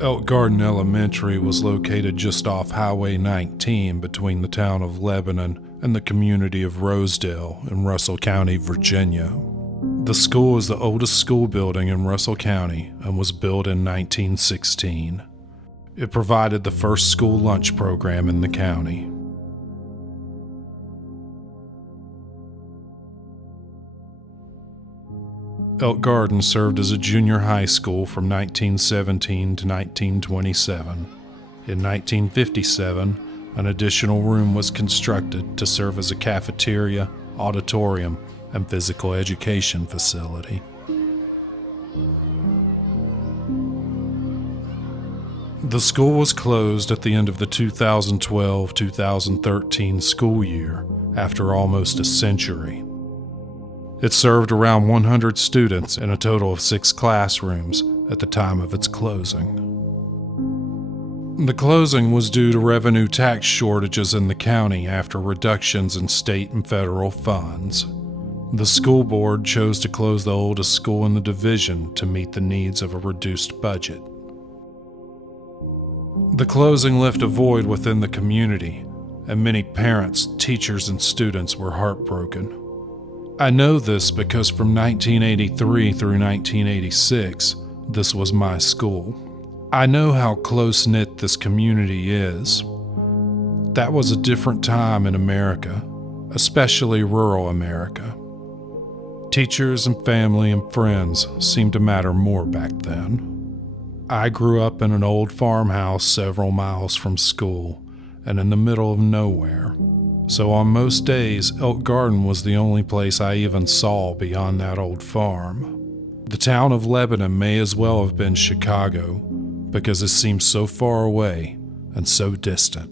Elk Garden Elementary was located just off Highway 19 between the town of Lebanon and the community of Rosedale in Russell County, Virginia. The school is the oldest school building in Russell County and was built in 1916. It provided the first school lunch program in the county. Elk Garden served as a junior high school from 1917 to 1927. In 1957, an additional room was constructed to serve as a cafeteria, auditorium, and physical education facility. The school was closed at the end of the 2012-2013 school year after almost a century. It served around 100 students in a total of 6 classrooms at the time of its closing. The closing was due to revenue tax shortages in the county after reductions in state and federal funds. The school board chose to close the oldest school in the division to meet the needs of a reduced budget. The closing left a void within the community, and many parents, teachers, and students were heartbroken. I know this because from 1983 through 1986, this was my school. I know how close-knit this community is. That was a different time in America, especially rural America. Teachers and family and friends seemed to matter more back then. I grew up in an old farmhouse several miles from school and in the middle of nowhere. So on most days, Elk Garden was the only place I even saw beyond that old farm. The town of Lebanon may as well have been Chicago because it seemed so far away and so distant.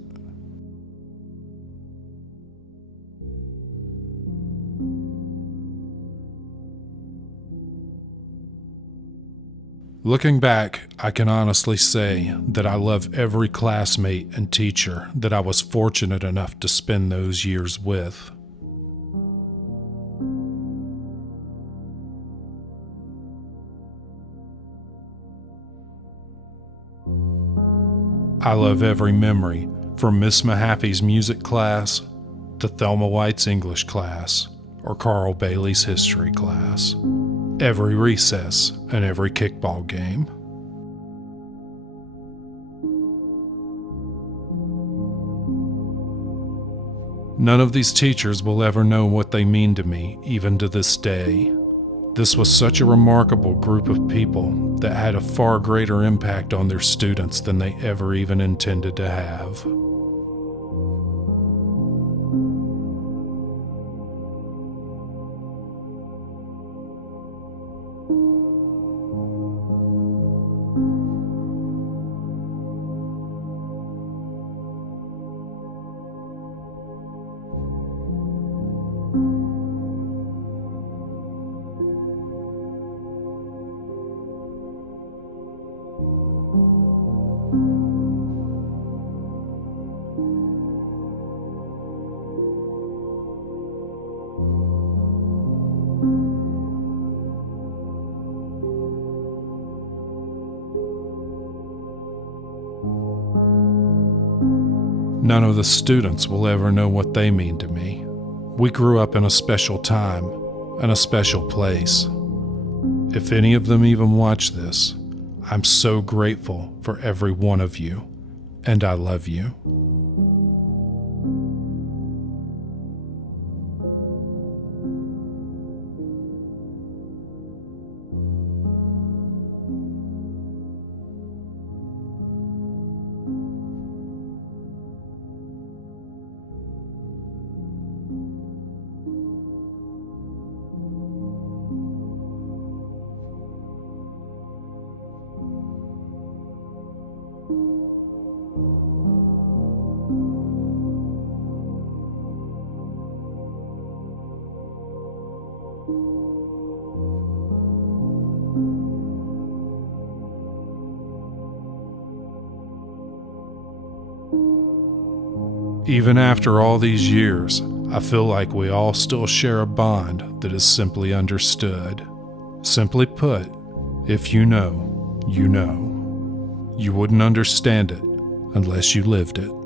Looking back, I can honestly say that I love every classmate and teacher that I was fortunate enough to spend those years with. I love every memory, from Miss Mahaffey's music class to Thelma White's English class or Carl Bailey's history class. Every recess and every kickball game. None of these teachers will ever know what they mean to me, even to this day. This was such a remarkable group of people that had a far greater impact on their students than they ever even intended to have. None of the students will ever know what they mean to me. We grew up in a special time and a special place. If any of them even watch this, I'm so grateful for every one of you, and I love you. Even after all these years, I feel like we all still share a bond that is simply understood. Simply put, if you know, you know. You wouldn't understand it unless you lived it.